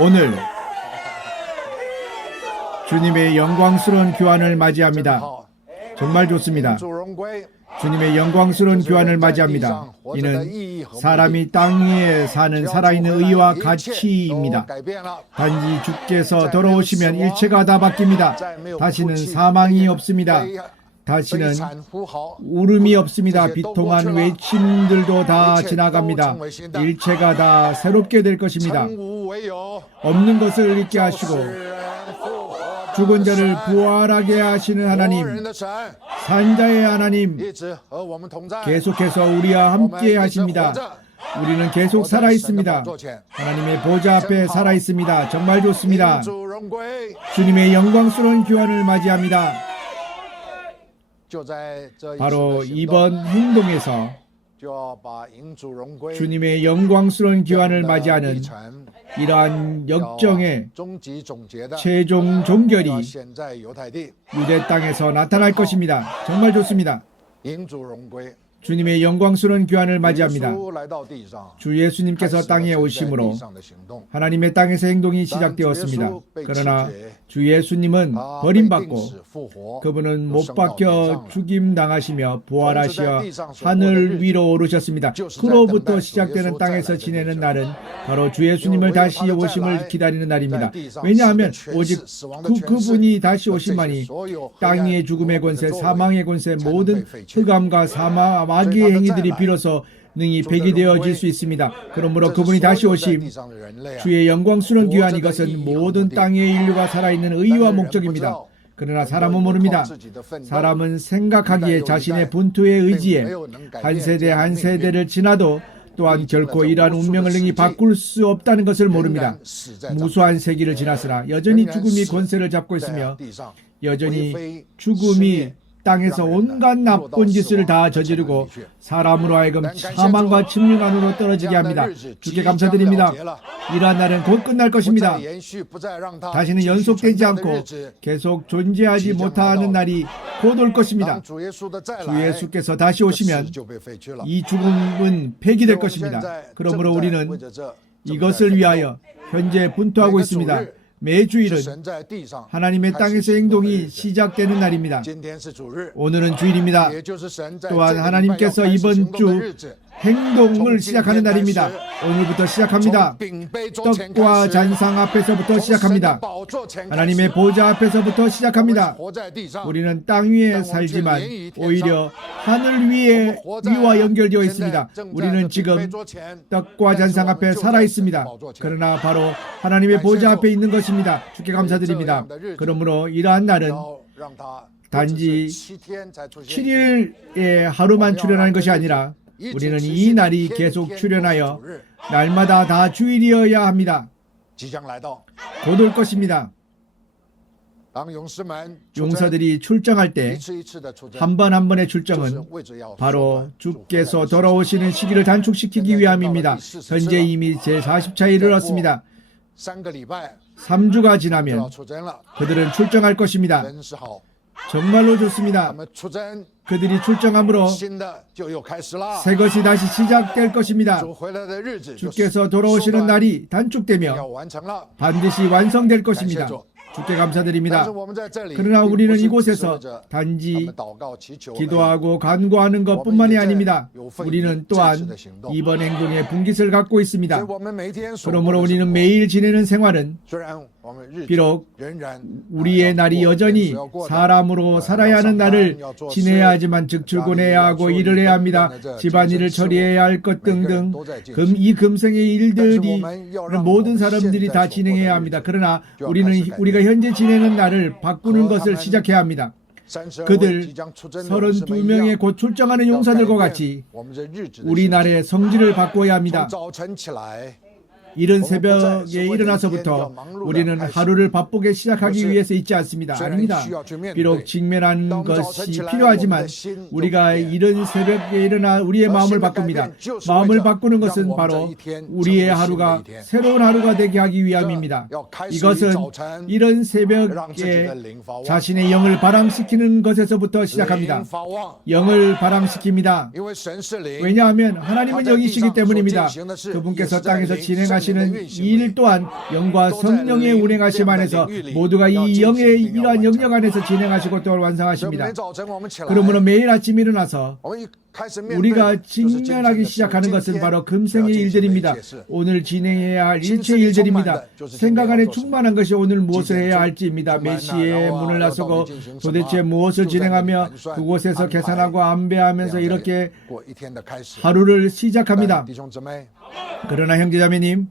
오늘 주님의 영광스러운 교환을 맞이합니다. 정말 좋습니다. 주님의 영광스러운 교환을 맞이합니다. 이는 사람이 땅 위에 사는 살아있는 의와 가치입니다. 단지 주께서 돌아오시면 일체가 다 바뀝니다. 다시는 사망이 없습니다. 다시는 울음이 없습니다. 비통한 외침들도 다 지나갑니다. 일체가 다 새롭게 될 것입니다. 없는 것을 있게 하시고 죽은 자를 부활하게 하시는 하나님, 산자의 하나님, 계속해서 우리와 함께 하십니다. 우리는 계속 살아있습니다. 하나님의 보좌 앞에 살아있습니다. 정말 좋습니다. 주님의 영광스러운 교환을 맞이합니다. 바로 이번 행동에서 주님의 영광스러운 교환을 맞이하는 이러한 역정의 최종 종결이 유대 땅에서 나타날 것입니다. 정말 좋습니다. 주님의 영광스러운 교환을 맞이합니다. 주 예수님께서 땅에 오심으로 하나님의 땅에서 행동이 시작되었습니다. 그러나 주 예수님은 버림받고 그분은 못 박혀 죽임당하시며 부활하시어 하늘 위로 오르셨습니다. 그로부터 시작되는 땅에서 지내는 날은 바로 주 예수님을 다시 오심을 기다리는 날입니다. 왜냐하면 오직 그분이 다시 오심만이 땅 위의 죽음의 권세, 사망의 권세, 모든 흑암과 마귀의 행위들이 비로소 능히 폐기되어질 수 있습니다. 그러므로 그분이 다시 오심, 주의 영광스러운 귀한 이것은 모든 땅의 인류가 살아있는 의의와 목적입니다. 그러나 사람은 모릅니다. 사람은 생각하기에 자신의 분투의 의지에 한 세대 한 세대를 지나도 또한 결코 이러한 운명을 능히 바꿀 수 없다는 것을 모릅니다. 무수한 세기를 지났으나 여전히 죽음이 권세를 잡고 있으며 여전히 죽음이 땅에서 온갖 나쁜 짓을 다 저지르고 사람으로 하여금 사망과 침륜 안으로 떨어지게 합니다. 주께 감사드립니다. 이러한 날은 곧 끝날 것입니다. 다시는 연속되지 않고 계속 존재하지 못하는 날이 곧 올 것입니다. 주 예수께서 다시 오시면 이 죽음은 폐기될 것입니다. 그러므로 우리는 이것을 위하여 현재 분투하고 있습니다. 매주일은 하나님의 땅에서 행동이 시작되는 날입니다. 오늘은 주일입니다. 또한 하나님께서 이번 주 행동을 시작하는 날입니다. 오늘부터 시작합니다. 떡과 잔상 앞에서부터 시작합니다. 하나님의 보좌 앞에서부터 시작합니다. 우리는 땅 위에 살지만 오히려 하늘 위와 연결되어 있습니다. 우리는 지금 떡과 잔상 앞에 살아 있습니다. 그러나 바로 하나님의 보좌 앞에 있는 것입니다. 주께 감사드립니다. 그러므로 이러한 날은 단지 7일에 하루만 출현하는 것이 아니라 우리는 이 날이 계속 출현하여 날마다 다 주일이어야 합니다. 곧 올 것입니다. 용사들이 출정할 때 한 번 한 번의 출정은 바로 주께서 돌아오시는 시기를 단축시키기 위함입니다. 현재 이미 제40차에 이르렀습니다. 3주가 지나면 그들은 출정할 것입니다. 정말로 좋습니다. 그들이 출정함으로 새 것이 다시 시작될 것입니다. 주께서 돌아오시는 날이 단축되며 반드시 완성될 것입니다. 주께 감사드립니다. 그러나 우리는 이곳에서 단지 기도하고 간구하는 것뿐만이 아닙니다. 우리는 또한 이번 행동에 분깃을 갖고 있습니다. 그러므로 우리는 매일 지내는 생활은 비록 우리의 날이 여전히 사람으로 살아야 하는 날을 지내야 하지만 즉 출근해야 하고 일을 해야 합니다. 집안일을 처리해야 할 것 등등 이 금생의 일들이 모든 사람들이 다 진행해야 합니다. 그러나 우리가 현재 지내는 날을 바꾸는 것을 시작해야 합니다. 그들 32명의 곧 출정하는 용사들과 같이 우리 날의 성질을 바꿔야 합니다. 이른 새벽에 일어나서부터 우리는 하루를 바쁘게 시작하기 위해서 있지 않습니다. 아닙니다. 비록 직면하는 것이 필요하지만 우리가 이른 새벽에 일어나 우리의 마음을 바꿉니다. 마음을 바꾸는 것은 바로 우리의 하루가 새로운 하루가 되게 하기 위함입니다. 이것은 이른 새벽에 자신의 영을 발항시키는 것에서부터 시작합니다. 영을 발항시킵니다. 왜냐하면 하나님은 영이시기 때문입니다. 그분께서 땅에서 진행하시는 하시는 이 일 또한 영과 성령의 운행하심 안에서 모두가 이 영의 이러한 영역 안에서 진행하시고 또 완성하십니다. 그러므로 매일 아침 일어나서 우리가 직면하기 시작하는 것은 바로 금생의 일들입니다. 오늘 진행해야 할 일체의 일들입니다. 생각 안에 충만한 것이 오늘 무엇을 해야 할지입니다. 몇 시에 문을 나서고 도대체 무엇을 진행하며 그곳에서 계산하고 안배하면서 이렇게 하루를 시작합니다. 그러나 형제자매님,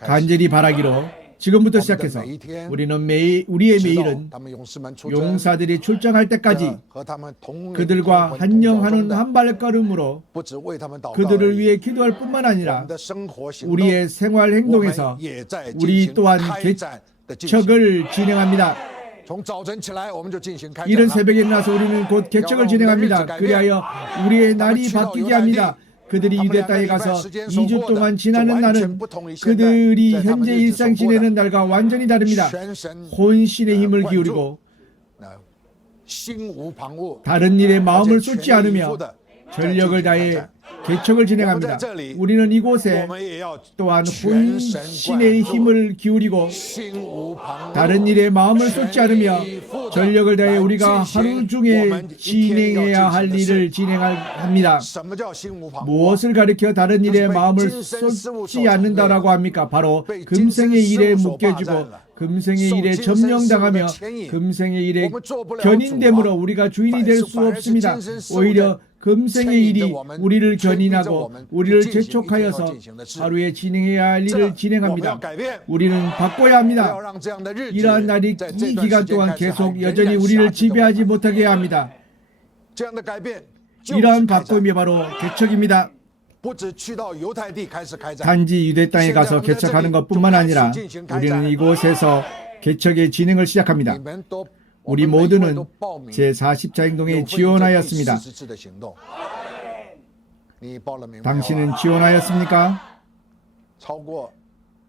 간절히 바라기로 지금부터 시작해서 우리는 우리의 매일은 용사들이 출정할 때까지 그들과 한영하는 한 발걸음으로 그들을 위해 기도할 뿐만 아니라 우리의 생활 행동에서 우리 또한 개척을 진행합니다. 이른 새벽에 일어나서 우리는 곧 개척을 진행합니다. 그리하여 우리의 날이 바뀌게 합니다. 그들이 유대 땅에 가서 2주 동안 지나는 날은 그들이 현재 일상 지내는 날과 완전히 다릅니다. 혼신의 힘을 기울이고 다른 일에 마음을 쏟지 않으며 전력을 다해 개척을 진행합니다. 우리는 이곳에 또한 혼신의 힘을 기울이고 다른 일에 마음을 쏟지 않으며 전력을 다해 우리가 하루 중에 진행해야 할 일을 진행합니다. 무엇을 가리켜 다른 일에 마음을 쏟지 않는다라고 합니까? 바로 금생의 일에 묶여지고 금생의 일에 점령당하며 금생의 일에 견인됨으로 우리가 주인이 될 수 없습니다. 오히려 금생의 일이 우리를 견인하고 우리를 재촉하여서 하루에 진행해야 할 일을 진행합니다. 우리는 바꿔야 합니다. 이러한 날이 이 기간 동안 계속 여전히 우리를 지배하지 못하게 해야 합니다. 이러한 바꿈이 바로 개척입니다. 단지 유대 땅에 가서 개척하는 것뿐만 아니라 우리는 이곳에서 개척의 진행을 시작합니다. 우리 모두는 제40차 행동에 지원하였습니다. 당신은 지원하였습니까?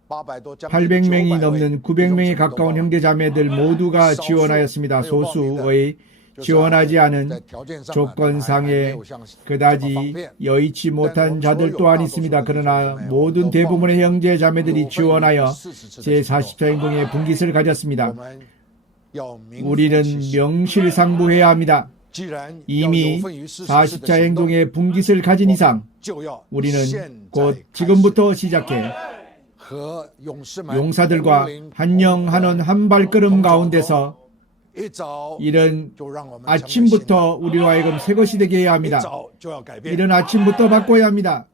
800명이 넘는 900명에 가까운 형제자매들 모두가 지원하였습니다. 소수의 지원하지 않은 조건상에 그다지 여의치 못한 자들 또한 있습니다. 그러나 모든 대부분의 형제자매들이 지원하여 제40차 행동의 분깃을 가졌습니다. 우리는 명실상부해야 합니다. 이미 40차 행동의 분깃을 가진 이상 우리는 곧 지금부터 시작해 용사들과 한영하는 한 발걸음 가운데서 이런 아침부터 우리로 하여금 새 것이 되게 해야 합니다. 이런 아침부터 바꿔야 합니다.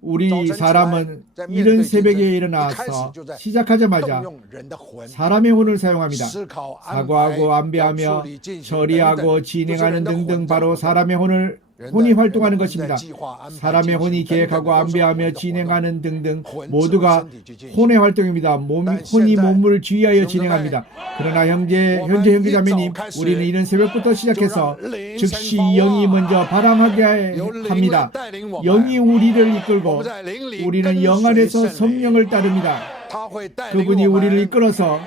우리 사람은 이른 새벽에 일어나서 시작하자마자 사람의 혼을 사용합니다. 사고하고 안배하며 처리하고 진행하는 등등 바로 사람의 혼이 활동하는 것입니다. 사람의 혼이 계획하고 안배하며 진행하는 등등 모두가 혼의 활동입니다. 혼이 몸을 지휘하여 진행합니다. 그러나 현재 형제자매님, 우리는 이른 새벽부터 시작해서 즉시 영이 먼저 발항하게 합니다. 영이 우리를 이끌고 우리는 영 안에서 성령을 따릅니다. 그분이 우리를 이끌어서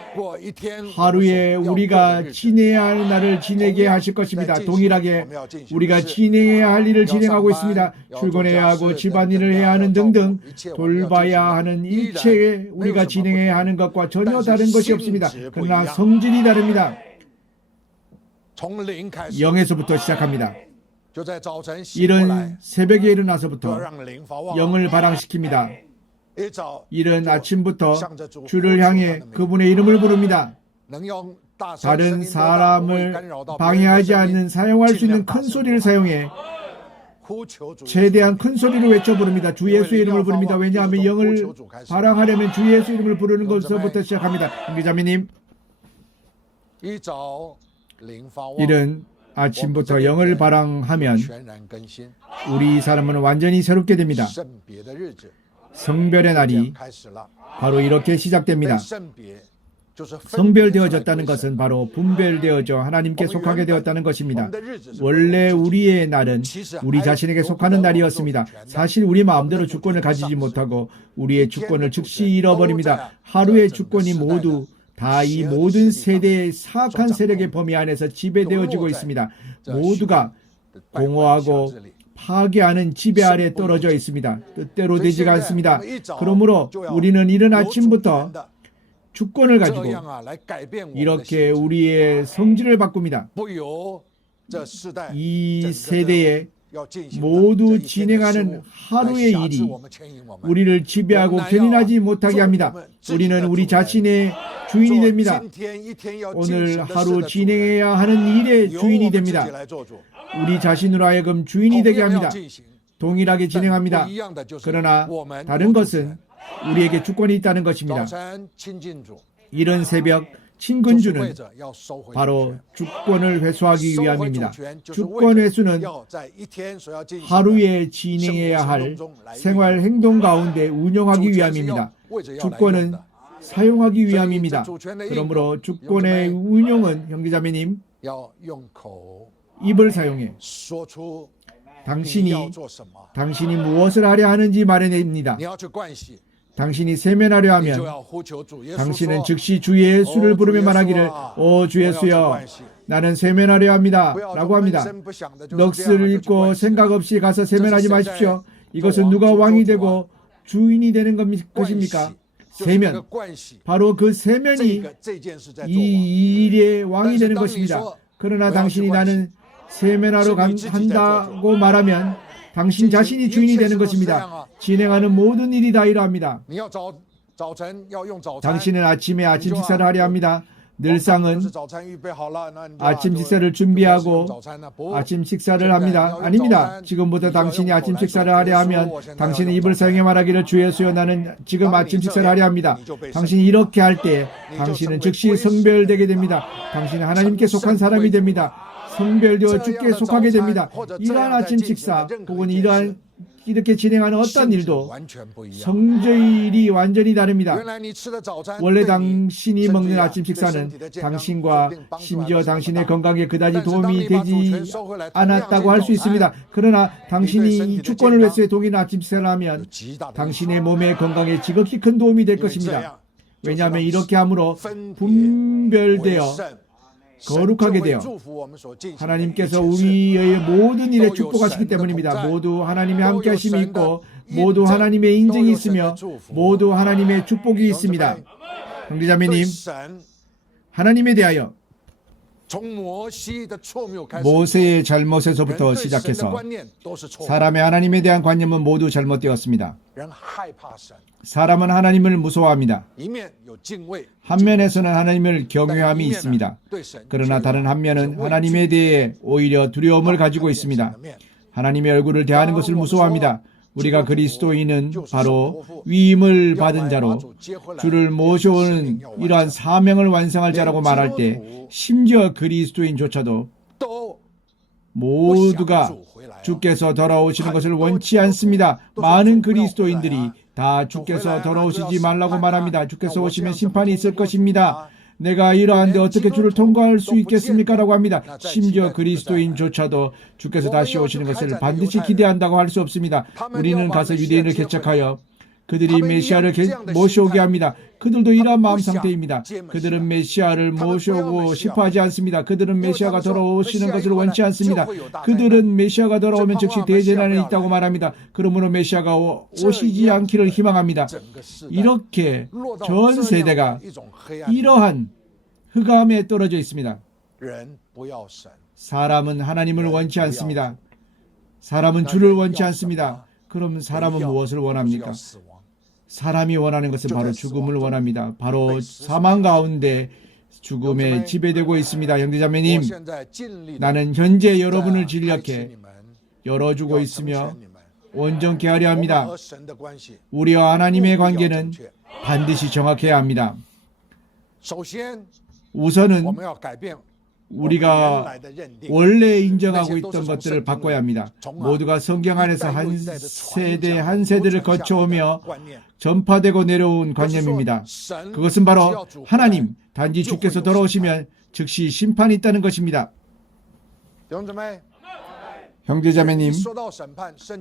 하루에 우리가 지내야 할 날을 지내게 하실 것입니다. 동일하게 우리가 진행해야 할 일을 진행하고 있습니다. 출근해야 하고 집안일을 해야 하는 등등 돌봐야 하는 일체에 우리가 진행해야 하는 것과 전혀 다른 것이 없습니다. 그러나 성질이 다릅니다. 영에서부터 시작합니다. 이른 새벽에 일어나서부터 영을 발항시킵니다. 이른 아침부터 주를 향해 그분의 이름을 부릅니다. 다른 사람을 방해하지 않는 사용할 수 있는 큰 소리를 사용해 최대한 큰 소리로 외쳐 부릅니다. 주 예수의 이름을 부릅니다. 왜냐하면 영을 발항하려면 주 예수 이름을 부르는 것부터 시작합니다. 형제자매님, 이른 아침부터 영을 발항하면 우리 사람은 완전히 새롭게 됩니다. 성별의 날이 바로 이렇게 시작됩니다. 성별되어졌다는 것은 바로 분별되어져 하나님께 속하게 되었다는 것입니다. 원래 우리의 날은 우리 자신에게 속하는 날이었습니다. 사실 우리 마음대로 주권을 가지지 못하고 우리의 주권을 즉시 잃어버립니다. 하루의 주권이 모두 다 이 모든 세대의 사악한 세력의 범위 안에서 지배되어지고 있습니다. 모두가 공허하고 파괴하는 지배 아래 떨어져 있습니다. 뜻대로 되지가 않습니다. 그러므로 우리는 이른 아침부터 주권을 가지고 이렇게 우리의 성질을 바꿉니다. 이 세대에 모두 진행하는 하루의 일이 우리를 지배하고 견인하지 못하게 합니다. 우리는 우리 자신의 주인이 됩니다. 오늘 하루 진행해야 하는 일의 주인이 됩니다. 우리 자신으로 하여금 주인이 되게 합니다. 동일하게 진행합니다. 그러나 다른 것은 우리에게 주권이 있다는 것입니다. 이런 새벽 친근주는 바로 주권을 회수하기 위함입니다. 주권 회수는 하루에 진행해야 할 생활 행동 가운데 운영하기 위함입니다. 주권은 사용하기 위함입니다. 그러므로 주권의 운용은 형제자매님, 입을 사용해 당신이 무엇을 하려 하는지 말해냅니다. 당신이 세면하려 하면 당신은 즉시 주 예수를 부르며 말하기를 오 주 예수여 나는 세면하려 합니다 라고 합니다. 넋을 잃고 생각 없이 가서 세면하지 마십시오. 이것은 누가 왕이 되고 주인이 되는 것입니까? 세면, 바로 그 세면이 이 일의 왕이 되는 것입니다. 그러나 당신이 나는 세면하러 한다고 말하면 당신 자신이 주인이 되는 것입니다. 진행하는 모든 일이 다 이러합니다. 당신은 아침에 아침 식사를 하려 합니다. 늘상은 아침 식사를 준비하고 아침 식사를 합니다. 아닙니다. 지금부터 당신이 아침 식사를 하려 하면 당신은 입을 사용해 말하기를 주 예수여 나는 지금 아침 식사를 하려 합니다. 당신이 이렇게 할 때 당신은 즉시 성별되게 됩니다. 당신은 하나님께 속한 사람이 됩니다. 성별되어 주께 속하게 됩니다. 이러한 아침 식사 혹은 이렇게 진행하는 어떤 일도 성질이 완전히 다릅니다. 원래 당신이 먹는 아침 식사는 당신과 심지어 당신의 건강에 그다지 도움이 되지 않았다고 할 수 있습니다. 그러나 당신이 주권을 회수해 동일한 아침 식사를 하면 당신의 몸의 건강에 지극히 큰 도움이 될 것입니다. 왜냐하면 이렇게 함으로 분별되어 거룩하게 되어 하나님께서 우리의 모든 일에 축복하시기 때문입니다. 모두 하나님의 함께 하심이 있고 모두 하나님의 인증이 있으며 모두 하나님의 축복이 있습니다. 형제자매님, 하나님에 대하여 모세의 잘못에서부터 시작해서 사람의 하나님에 대한 관념은 모두 잘못되었습니다. 사람은 하나님을 무서워합니다. 한 면에서는 하나님을 경외함이 있습니다. 그러나 다른 한면은 하나님에 대해 오히려 두려움을 가지고 있습니다. 하나님의 얼굴을 대하는 것을 무서워합니다. 우리가 그리스도인은 바로 위임을 받은 자로 주를 모셔오는 이러한 사명을 완성할 자라고 말할 때 심지어 그리스도인조차도 모두가 주께서 돌아오시는 것을 원치 않습니다. 많은 그리스도인들이 다 주께서 돌아오시지 말라고 말합니다. 주께서 오시면 심판이 있을 것입니다. 내가 이러한데 어떻게 주를 통과할 수 있겠습니까? 라고 합니다. 심지어 그리스도인조차도 주께서 다시 오시는 것을 반드시 기대한다고 할 수 없습니다. 우리는 가서 유대인을 개척하여 그들이 메시아를 모셔오게 합니다. 그들도 이러한 마음 상태입니다. 그들은 메시아를 모셔오고 싶어하지 않습니다. 그들은 메시아가 돌아오시는 것을 원치 않습니다. 그들은 메시아가 돌아오면 즉시 대재난이 있다고 말합니다. 그러므로 메시아가 오시지 않기를 희망합니다. 이렇게 전 세대가 이러한 흑암에 떨어져 있습니다. 사람은 하나님을 원치 않습니다. 사람은 주를 원치 않습니다. 그럼 사람은 무엇을 원합니까? 사람이 원하는 것은 바로 죽음을 원합니다. 바로 사망 가운데 죽음에 지배되고 있습니다. 형제자매님, 나는 현재 여러분을 진리하게 열어주고 있으며 온전케 하려 합니다. 우리와 하나님의 관계는 반드시 정확해야 합니다. 우선은 우리가 원래 인정하고 있던 것들을 바꿔야 합니다. 모두가 성경 안에서 한 세대 한 세대를 거쳐오며 전파되고 내려온 관념입니다. 그것은 바로 하나님, 단지 주께서 돌아오시면 즉시 심판이 있다는 것입니다. 형제자매님,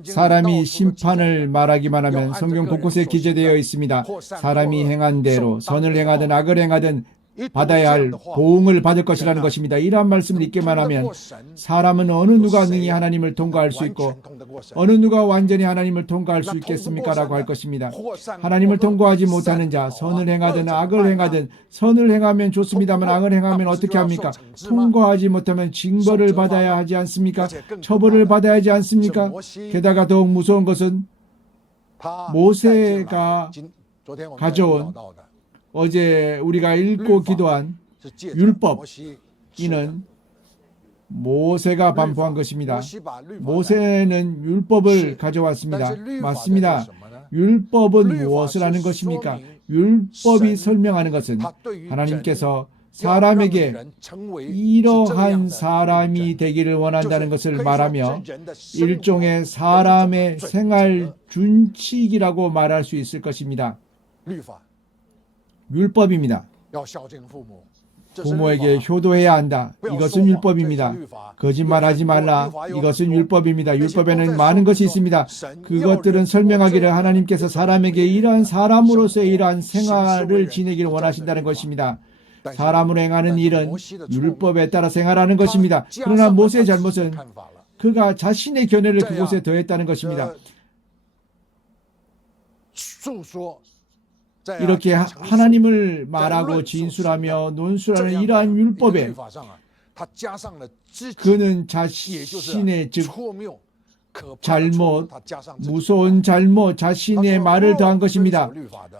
사람이 심판을 말하기만 하면 성경 곳곳에 기재되어 있습니다. 사람이 행한 대로 선을 행하든 악을 행하든 받아야 할 보응을 받을 것이라는 것입니다. 이러한 말씀을 읽기만 하면 사람은 어느 누가 능히 하나님을 통과할 수 있고 어느 누가 완전히 하나님을 통과할 수 있겠습니까? 라고 할 것입니다. 하나님을 통과하지 못하는 자, 선을 행하든 악을 행하든, 선을 행하면 좋습니다만 악을 행하면 어떻게 합니까? 통과하지 못하면 징벌을 받아야 하지 않습니까? 처벌을 받아야 하지 않습니까? 게다가 더욱 무서운 것은 모세가 가져온 어제 우리가 읽고 기도한 율법, 이는 모세가 반포한 것입니다. 모세는 율법을 가져왔습니다. 맞습니다. 율법은 무엇을 하는 것입니까? 율법이 설명하는 것은 하나님께서 사람에게 이러한 사람이 되기를 원한다는 것을 말하며 일종의 사람의 생활 준칙이라고 말할 수 있을 것입니다. 율법입니다. 부모에게 효도해야 한다. 이것은 율법입니다. 거짓말하지 말라. 이것은 율법입니다. 율법에는 많은 것이 있습니다. 그것들은 설명하기를 하나님께서 사람에게 이러한 사람으로서의 이러한 생활을 지내기를 원하신다는 것입니다. 사람으로 행하는 일은 율법에 따라 생활하는 것입니다. 그러나 모세의 잘못은 그가 자신의 견해를 그곳에 더했다는 것입니다. 이렇게 하나님을 말하고 진술하며 논술하는 이러한 율법에 그는 자신의 즉 잘못, 무서운 잘못, 자신의 말을 더한 것입니다.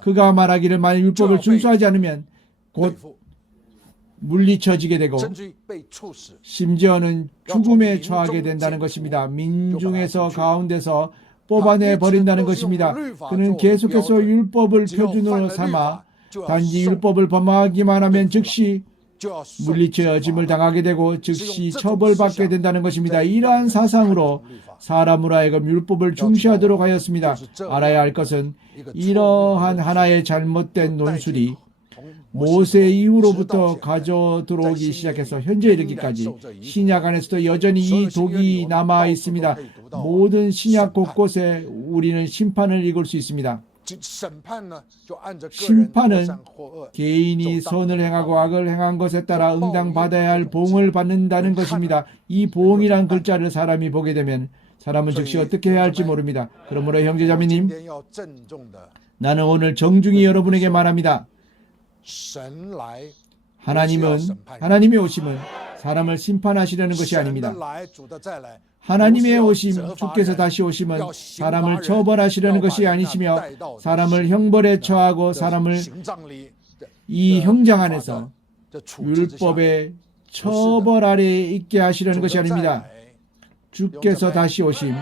그가 말하기를 만약 율법을 준수하지 않으면 곧 물리쳐지게 되고 심지어는 죽음에 처하게 된다는 것입니다. 민중에서 가운데서 뽑아내 버린다는 것입니다. 그는 계속해서 율법을 표준으로 삼아 단지 율법을 범하기만 하면 즉시 물리쳐짐을 당하게 되고 즉시 처벌받게 된다는 것입니다. 이러한 사상으로 사람으로 하여금 율법을 중시하도록 하였습니다. 알아야 할 것은 이러한 하나의 잘못된 논술이 모세 이후로부터 가져 들어오기 시작해서 현재 이르기까지 신약 안에서도 여전히 이 독이 남아 있습니다. 모든 신약 곳곳에 우리는 심판을 읽을 수 있습니다. 심판은 개인이 선을 행하고 악을 행한 것에 따라 응당받아야 할 보응을 받는다는 것입니다. 이 보응이란 글자를 사람이 보게 되면 사람은 즉시 어떻게 해야 할지 모릅니다. 그러므로 형제자매님, 나는 오늘 정중히 여러분에게 말합니다. 하나님의 오심은 사람을 심판하시려는 것이 아닙니다. 하나님의 오심, 주께서 다시 오심은 사람을 처벌하시려는 것이 아니시며 사람을 형벌에 처하고 사람을 이 형장 안에서 율법의 처벌 아래에 있게 하시려는 것이 아닙니다. 주께서 다시 오심,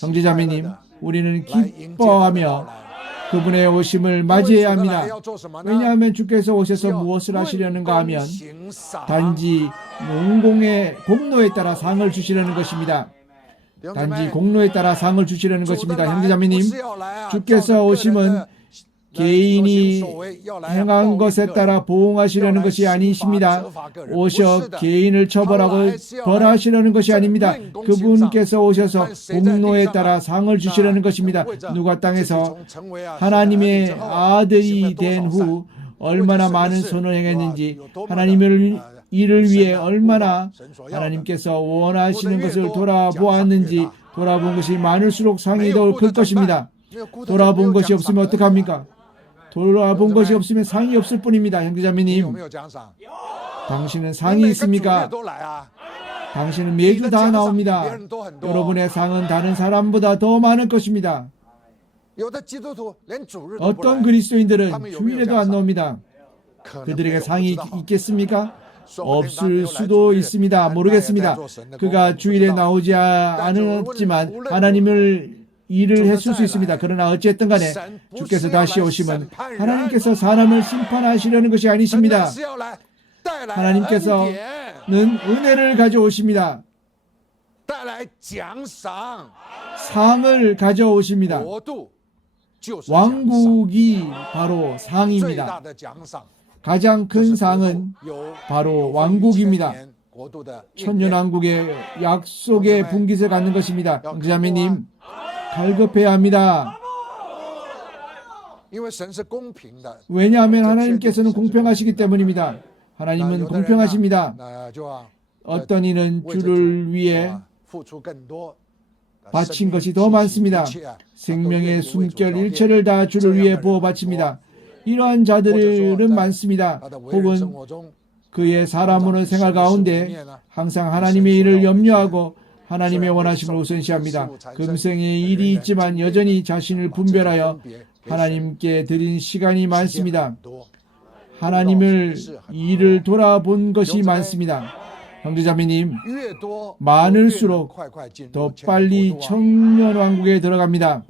형제자매님, 우리는 기뻐하며 그분의 오심을 맞이해야 합니다. 왜냐하면 주께서 오셔서 무엇을 하시려는가 하면 단지 공로에 따라 상을 주시려는 것입니다. 단지 공로에 따라 상을 주시려는 것입니다. 형제자매님, 주께서 오심은 개인이 행한 것에 따라 보응하시려는 것이 아니십니다. 오셔 개인을 처벌하고 벌하시려는 것이 아닙니다. 그분께서 오셔서 공로에 따라 상을 주시려는 것입니다. 누가 땅에서 하나님의 아들이 된 후 얼마나 많은 선을 행했는지, 하나님을 이를 위해 얼마나 하나님께서 원하시는 것을 돌아보았는지 돌아본 것이 많을수록 상이 더 클 것입니다. 돌아본 것이 없으면 어떡합니까? 돌아본 것이 없으면 상이 없을 뿐입니다. 형제자매님, 당신은 상이 있습니까? 당신은 매주 다 나옵니다. 여러분의 상은 다른 사람보다 더 많을 것입니다. 어떤 그리스도인들은 주일에도 안 나옵니다. 그들에게 상이 있겠습니까? 없을 수도 있습니다. 모르겠습니다. 그가 주일에 나오지 않았지만 하나님을 일을 했을 수 있습니다. 그러나 어쨌든 간에 주께서 다시 오시면 하나님께서 사람을 심판하시려는 것이 아니십니다. 하나님께서는 은혜를 가져오십니다. 상을 가져오십니다. 왕국이 바로 상입니다. 가장 큰 상은 바로 왕국입니다. 천년왕국의 약속의 분깃을 갖는 것입니다. 형제자매님, 갈급해야 합니다. 왜냐하면 하나님께서는 공평하시기 때문입니다. 하나님은 공평하십니다. 어떤 이는 주를 위해 바친 것이 더 많습니다. 생명의 숨결 일체를 다 주를 위해 부어 바칩니다. 이러한 자들은 많습니다. 혹은 그의 사람으로의 생활 가운데 항상 하나님의 일을 염려하고 하나님의 원하심을 우선시합니다. 금생의 일이 있지만 여전히 자신을 분별하여 하나님께 드린 시간이 많습니다. 하나님을 일을 돌아본 것이 많습니다. 형제자매님, 많을수록 더 빨리 청년왕국에 들어갑니다.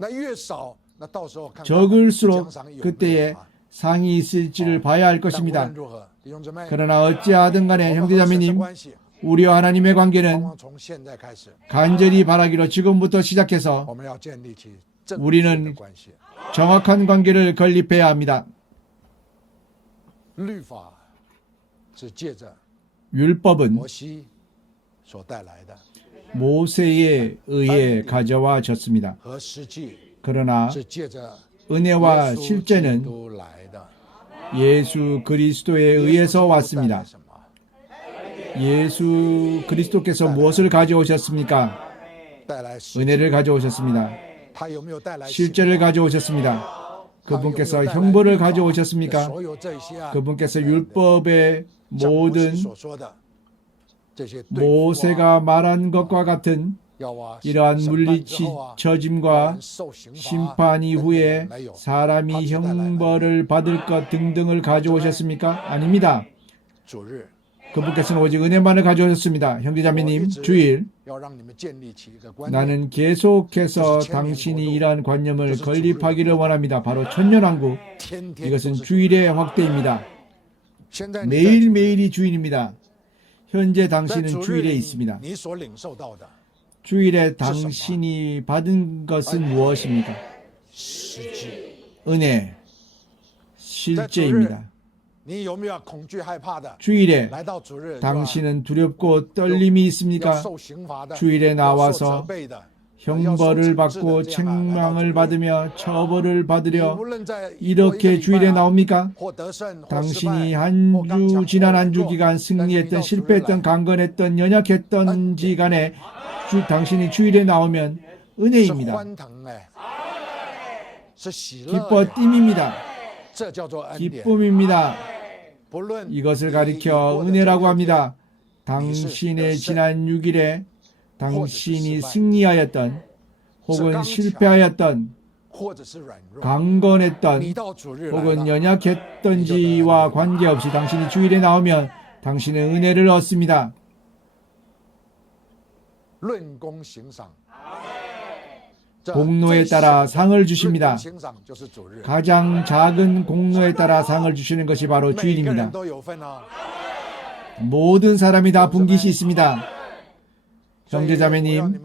적을수록 그때에 상이 있을지를 봐야 할 것입니다. 그러나 어찌하든 간에 형제자매님, 우리와 하나님의 관계는 간절히 바라기로 지금부터 시작해서 우리는 정확한 관계를 건립해야 합니다. 율법은 모세에 의해 가져와졌습니다. 그러나 은혜와 실제는 예수 그리스도에 의해서 왔습니다. 예수 그리스도께서 무엇을 가져오셨습니까? 은혜를 가져오셨습니다. 실제를 가져오셨습니다. 그분께서 형벌을 가져오셨습니까? 그분께서 율법의 모든 모세가 말한 것과 같은 이러한 물리쳐짐과 심판 이후에 사람이 형벌을 받을 것 등등을 가져오셨습니까? 아닙니다. 그분께서는 오직 은혜만을 가져오셨습니다. 형제자매님, 주일 나는 계속해서 당신이 이러한 관념을 건립하기를 원합니다. 바로 천년왕국, 이것은 주일의 확대입니다. 매일매일이 주일입니다. 현재 당신은 주일에 있습니다. 주일에 당신이 받은 것은 무엇입니까? 은혜, 실제입니다. 주일에 당신은 두렵고 떨림이 있습니까? 주일에 나와서 형벌을 받고 책망을 받으며 처벌을 받으려 이렇게 주일에 나옵니까? 당신이 지난 한 주 기간 승리했던 실패했던 강건했던 연약했던지 간에 당신이 주일에 나오면 은혜입니다. 기뻐 띠입니다. 기쁨입니다. 이것을 가리켜 은혜라고 합니다. 당신의 지난 6일에 당신이 승리하였던 혹은 실패하였던 강건했던 혹은 연약했던지와 관계없이 당신이 주일에 나오면 당신의 은혜를 얻습니다. 공로에 따라 상을 주십니다. 가장 작은 공로에 따라 상을 주시는 것이 바로 주일입니다. 모든 사람이 다 분깃이 있습니다. 형제자매님,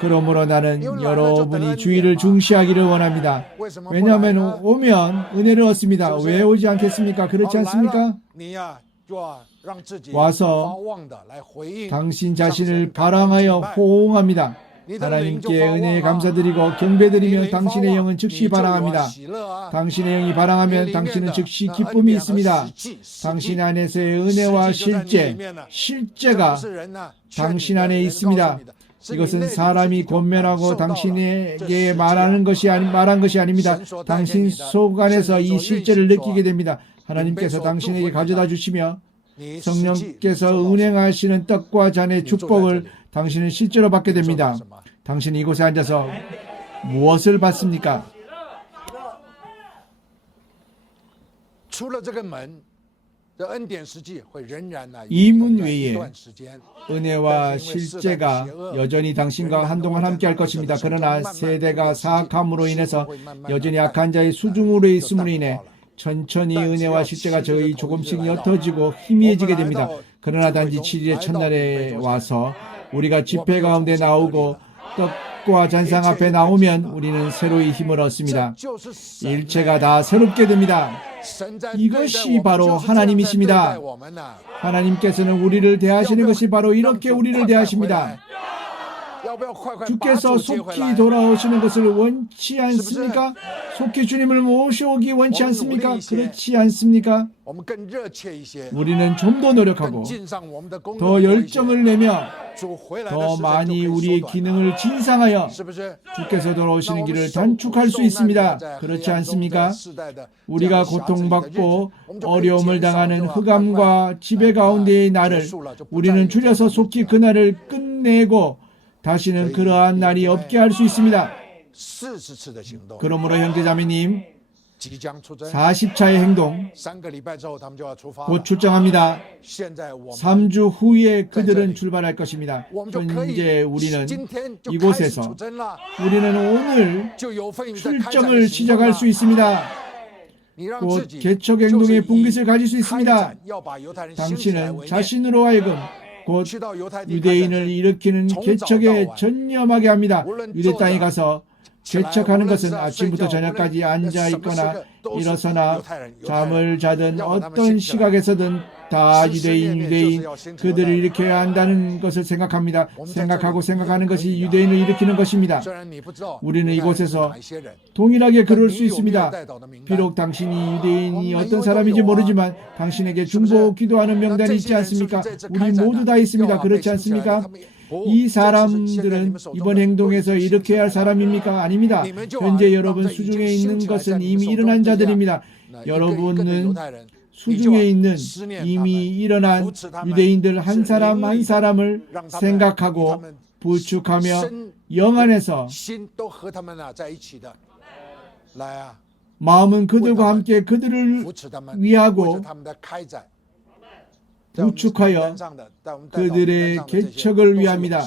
그러므로 나는 여러분이 주일을 중시하기를 원합니다. 왜냐하면 오면 은혜를 얻습니다. 왜 오지 않겠습니까? 그렇지 않습니까? 와서 당신 자신을 발항하여 호응합니다. 하나님께 은혜에 감사드리고 경배드리며 당신의 영은 즉시 발항합니다. 당신의 영이 발항하면 당신은 즉시 기쁨이 있습니다. 당신 안에서의 은혜와 실제가 당신 안에 있습니다. 이것은 사람이 권면하고 당신에게 말한 것이 아닙니다. 당신 속 안에서 이 실제를 느끼게 됩니다. 하나님께서 당신에게 가져다 주시며 성령께서 운행하시는 떡과 잔의 축복을 당신은 실제로 받게 됩니다. 당신은 이곳에 앉아서 무엇을 받습니까? 이 문 외에 은혜와 실제가 여전히 당신과 한동안 함께 할 것입니다. 그러나 세대가 사악함으로 인해서 여전히 악한 자의 수중으로 있음으로 인해 천천히 은혜와 실제가 저희 조금씩 옅어지고 희미해지게 됩니다. 그러나 단지 7일의 첫날에 와서 우리가 집회 가운데 나오고 떡과 잔상 앞에 나오면 우리는 새로이 힘을 얻습니다. 일체가 다 새롭게 됩니다. 이것이 바로 하나님이십니다. 하나님께서는 우리를 대하시는 것이 바로 이렇게 우리를 대하십니다. 주께서 속히 돌아오시는 것을 원치 않습니까? 속히 주님을 모셔오기 원치 않습니까? 그렇지 않습니까? 우리는 좀 더 노력하고 더 열정을 내며 더 많이 우리의 기능을 진상하여 주께서 돌아오시는 길을 단축할 수 있습니다. 그렇지 않습니까? 우리가 고통받고 어려움을 당하는 흑암과 지배 가운데의 날을 우리는 줄여서 속히 그 날을 끝내고 다시는 그러한 날이 없게 할 수 있습니다. 그러므로 형제자매님, 40차의 행동 곧 출정합니다. 3주 후에 그들은 출발할 것입니다. 현재 우리는 이곳에서 우리는 오늘 출정을 시작할 수 있습니다. 곧 개척 행동의 분깃을 가질 수 있습니다. 당신은 자신으로 하여금 곧 유대인을 일으키는 개척에 전념하게 합니다. 유대 땅에 가서 개척하는 것은 아침부터 저녁까지 앉아 있거나 일어서나 잠을 자든 어떤 시각에서든 다 유대인 그들을 일으켜야 한다는 것을 생각합니다. 생각하는 것이 유대인을 일으키는 것입니다. 우리는 이곳에서 동일하게 그럴 수 있습니다. 비록 당신이 유대인이 어떤 사람인지 모르지만 당신에게 중보 기도하는 명단이 있지 않습니까? 우리 모두 다 있습니다. 그렇지 않습니까? 이 사람들은 이번 행동에서 일으켜야 할 사람입니까? 아닙니다. 현재 여러분 수중에 있는 것은 이미 일어난 자들입니다. 여러분은 수중에 있는 이미 일어난 유대인들 한 사람 한 사람을 생각하고 부축하며 영 안에서 마음은 그들과 함께 그들을 위하고 부축하여 그들의 개척을 위합니다.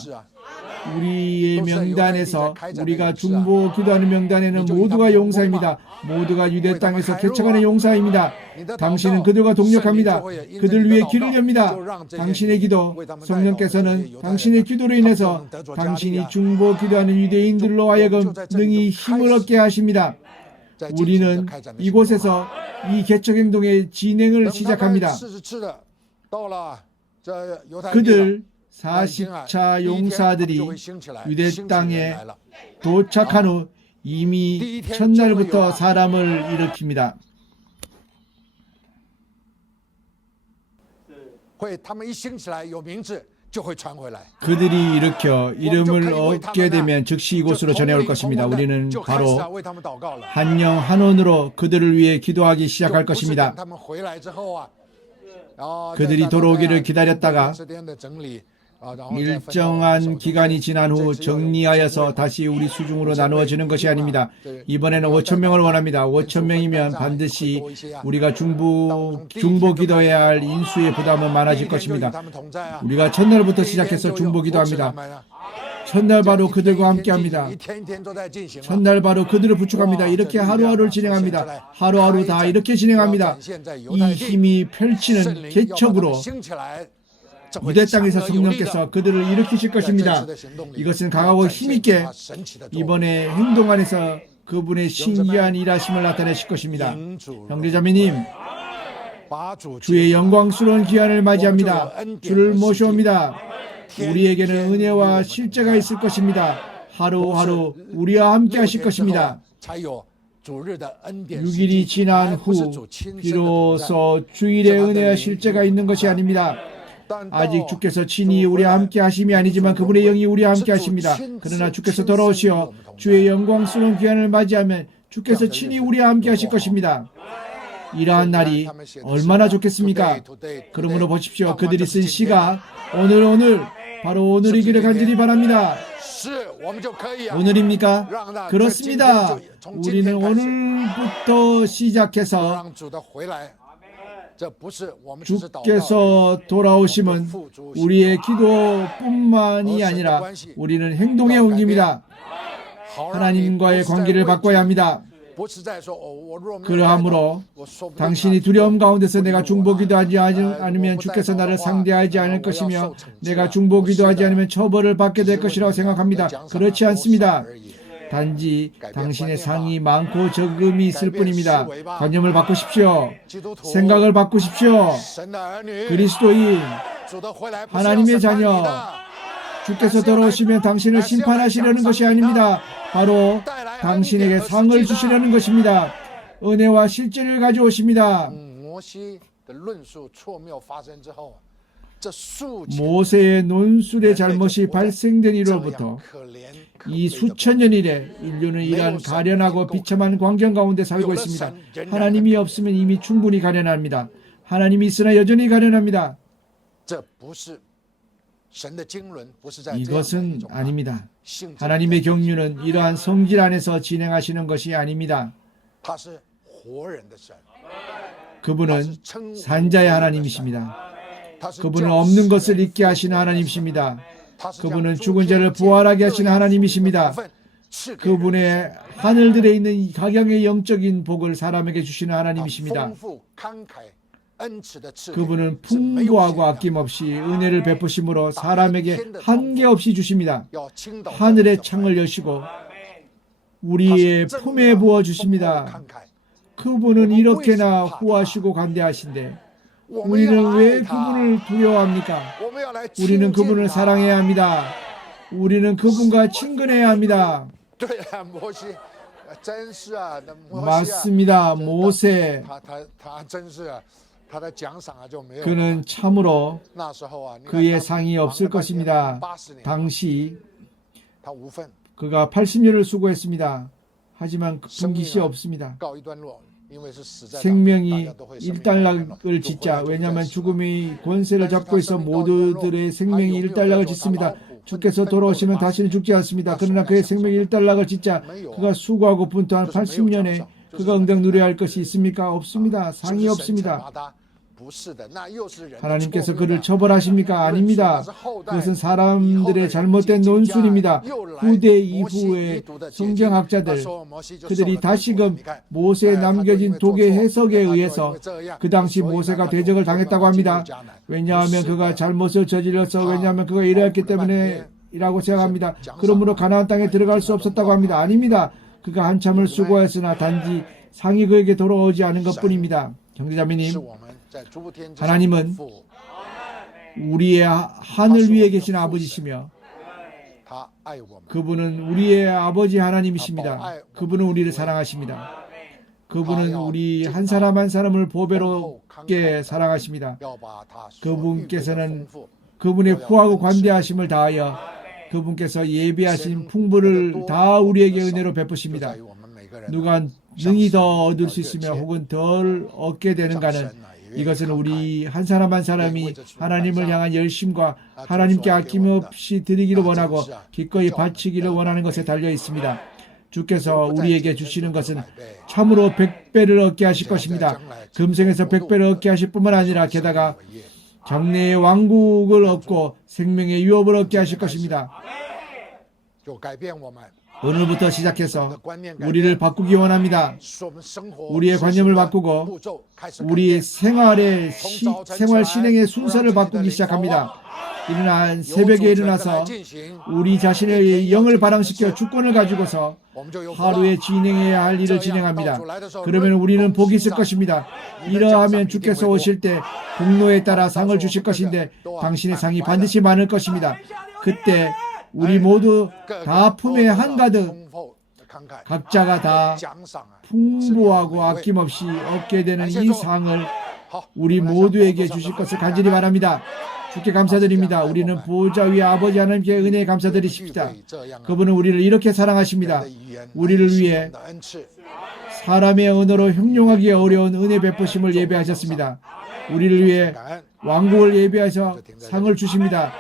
우리의 명단에서 우리가 중보 기도하는 명단에는 모두가 용사입니다. 모두가 유대 땅에서 개척하는 용사입니다. 당신은 그들과 동력합니다. 그들 위해 길을 엽니다. 당신의 기도, 성령께서는 당신의 기도로 인해서 당신이 중보 기도하는 유대인들로 하여금 능히 힘을 얻게 하십니다. 우리는 이곳에서 이 개척 행동의 진행을 시작합니다. 그들 40차 용사들이 유대 땅에 도착한 후 이미 첫날부터 사람을 일으킵니다. 그들이 일으켜 이름을 얻게 되면 즉시 이곳으로 전해올 것입니다. 우리는 바로 한 영 한원으로 그들을 위해 기도하기 시작할 것입니다. 그들이 돌아오기를 기다렸다가 일정한 기간이 지난 후 정리하여서 다시 우리 수중으로 나누어지는 것이 아닙니다. 이번에는 5,000명을 원합니다. 5,000명이면 반드시 우리가 중보 기도해야 할 인수의 부담은 많아질 것입니다. 우리가 첫날부터 시작해서 중보 기도합니다. 첫날 바로 그들과 함께합니다. 첫날 바로 그들을 부축합니다. 이렇게 하루하루를 진행합니다. 하루하루 다 이렇게 진행합니다. 이 힘이 펼치는 개척으로 유대 땅에서 성령께서 그들을 일으키실 것입니다. 이것은 강하고 힘있게 이번에 행동 안에서 그분의 신기한 일하심을 나타내실 것입니다. 형제자매님, 주의 영광스러운 기한을 맞이합니다. 주를 모셔옵니다. 우리에게는 은혜와 실제가 있을 것입니다. 하루하루 우리와 함께 하실 것입니다. 6일이 지난 후 비로소 주일의 은혜와 실제가 있는 것이 아닙니다. 아직 주께서 친히 우리와 함께 하심이 아니지만 그분의 영이 우리와 함께 하십니다. 그러나 주께서 돌아오시어 주의 영광스러운 귀환을 맞이하면 주께서 친히 우리와 함께 하실 것입니다. 이러한 날이 얼마나 좋겠습니까? 그러므로 보십시오. 그들이 쓴 시가 오늘 바로 오늘이기를 간절히 바랍니다. 오늘입니까? 그렇습니다. 우리는 오늘부터 시작해서 주께서 돌아오심은 우리의 기도뿐만이 아니라 우리는 행동에 옮깁니다. 하나님과의 관계를 바꿔야 합니다. 그러므로 당신이 두려움 가운데서 내가 중보기도하지 않으면 주께서 나를 상대하지 않을 것이며 내가 중보기도하지 않으면 처벌을 받게 될 것이라고 생각합니다. 그렇지 않습니다. 단지 당신의 상이 많고 적음이 있을 뿐입니다. 관념을 바꾸십시오. 생각을 바꾸십시오. 그리스도인, 하나님의 자녀, 주께서 돌아오시면 당신을 심판하시려는 것이 아닙니다. 바로 당신에게 상을 주시려는 것입니다. 은혜와 실제를 가져오십니다. 모세의 논술의 잘못이 발생된 이로부터 이 수천 년 이래 인류는 이러한 가련하고 비참한 광경 가운데 살고 있습니다. 하나님이 없으면 이미 충분히 가련합니다. 하나님이 있으나 여전히 가련합니다. 이것은 아닙니다. 하나님의 경륜은 이러한 성질 안에서 진행하시는 것이 아닙니다. 그분은 산자의 하나님이십니다. 그분은 없는 것을 있게 하시는 하나님이십니다. 그분은 죽은 자를 부활하게 하시는 하나님이십니다. 그분의 하늘들에 있는 각양의 영적인 복을 사람에게 주시는 하나님이십니다. 그분은 풍부하고 아낌없이 은혜를 베푸심으로 사람에게 한계없이 주십니다. 하늘의 창을 여시고 우리의 품에 부어주십니다. 그분은 이렇게나 후하시고 간대하신데 우리는 왜 그분을 두려워합니까? 우리는 그분을 사랑해야 합니다. 우리는 그분과 친근해야 합니다. 맞습니다. 모세. 그는 참으로 그의 상이 없을 것입니다. 당시 그가 80년을 수고했습니다. 하지만 분깃이 없습니다. 생명이 일단락을 짓자. 왜냐하면 죽음이 권세를 잡고 있어 모두들의 생명이 일단락을 짓습니다. 주께서 돌아오시면 다시는 죽지 않습니다. 그러나 그의 생명이 일단락을 짓자 그가 수고하고 분투한 80년에 그가 응당 누려야 할 것이 있습니까? 없습니다. 상이 없습니다. 하나님께서 그를 처벌하십니까? 아닙니다. 그것은 사람들의 잘못된 논술입니다. 후대 이후의 성경학자들 그들이 다시금 모세에 남겨진 독의 해석에 의해서 그 당시 모세가 대적을 당했다고 합니다. 왜냐하면 그가 잘못을 저질러서 왜냐하면 그가 이러했기 때문에 이라고 생각합니다. 그러므로 가나안 땅에 들어갈 수 없었다고 합니다. 아닙니다. 그가 한참을 수고했으나 단지 상이 그에게 돌아오지 않은 것뿐입니다. 형제자매님, 하나님은 우리의 하늘 위에 계신 아버지시며 그분은 우리의 아버지 하나님이십니다. 그분은 우리를 사랑하십니다. 그분은 우리 한 사람 한 사람을 보배롭게 사랑하십니다. 그분께서는 그분의 후하고 관대하심을 다하여 그분께서 예비하신 풍부를 다 우리에게 은혜로 베푸십니다. 누가 능히 더 얻을 수 있으며 혹은 덜 얻게 되는가는 이것은 우리 한 사람 한 사람이 하나님을 향한 열심과 하나님께 아낌없이 드리기를 원하고 기꺼이 바치기를 원하는 것에 달려 있습니다. 주께서 우리에게 주시는 것은 참으로 100배를 얻게 하실 것입니다. 금생에서 100배를 얻게 하실 뿐만 아니라 게다가 장래의 왕국을 얻고 생명의 유업을 얻게 하실 것입니다. 오늘부터 시작해서 우리를 바꾸기 원합니다. 우리의 관념을 바꾸고 우리 생활 실행의 순서를 바꾸기 시작합니다. 이른 새벽에 일어나서 우리 자신의 영을 발항시켜 주권을 가지고서 하루에 진행해야 할 일을 진행합니다. 그러면 우리는 복이 있을 것입니다. 이러하면 주께서 오실 때 공로에 따라 상을 주실 것인데 당신의 상이 반드시 많을 것입니다. 그때 우리 모두 다 품에 한가득 각자가 다 풍부하고 아낌없이 얻게 되는 이 상을 우리 모두에게 주실 것을 간절히 바랍니다. 주께 감사드립니다. 우리는 보좌 위에 아버지 하나님께 은혜에 감사드리십시다. 그분은 우리를 이렇게 사랑하십니다. 우리를 위해 사람의 언어로 형용하기 어려운 은혜 베푸심을 예배하셨습니다. 우리를 위해 왕국을 예배하셔 상을 주십니다.